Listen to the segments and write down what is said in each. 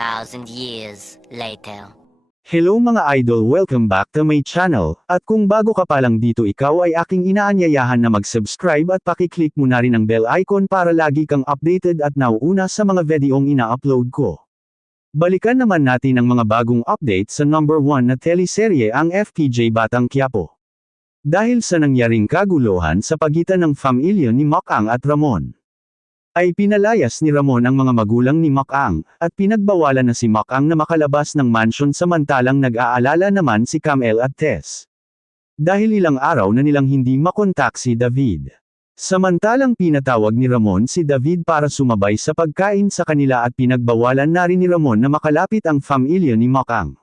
1,000 years later. Hello mga idol, welcome back to my channel, at kung bago ka pa lang dito ikaw ay aking inaanyayahan na mag-subscribe at pakiclick mo na rin ang bell icon para lagi kang updated at nauuna sa mga videong ina-upload ko. Balikan naman natin ang mga bagong update sa number 1 na teleserye ang FPJ Batang Quiapo. Dahil sa nangyaring kaguluhan sa pagitan ng pamilya ni Makang at Ramon, ay pinalayas ni Ramon ang mga magulang ni Makang, at pinagbawalan na si Makang na makalabas ng mansion samantalang nag-aalala naman si Camel at Tess. Dahil ilang araw na nilang hindi makontak si David. Samantalang pinatawag ni Ramon si David para sumabay sa pagkain sa kanila at pinagbawalan na rin ni Ramon na makalapit ang pamilya ni Makang.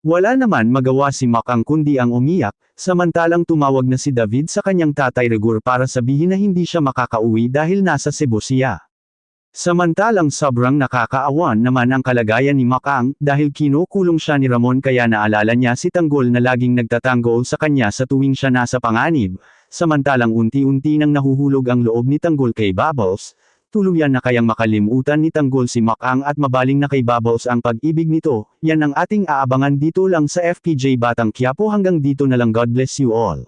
Wala naman magawa si Makang kundi ang umiyak, samantalang tumawag na si David sa kanyang tatay Regur para sabihin na hindi siya makakauwi dahil nasa Cebu siya. Samantalang sobrang nakakaawan naman ang kalagayan ni Makang, dahil kinukulong siya ni Ramon kaya naalala niya si Tanggol na laging nagtatanggol sa kanya sa tuwing siya nasa panganib, samantalang unti-unti nang nahuhulog ang loob ni Tanggol kay Bubbles. Tuluyan na kayang makalimutan ni Tanggol si Makang at mabaling na kay Bubbles ang pag-ibig nito. Yan ang ating aabangan dito lang sa FPJ Batang Quiapo. Hanggang dito na lang, God bless you all.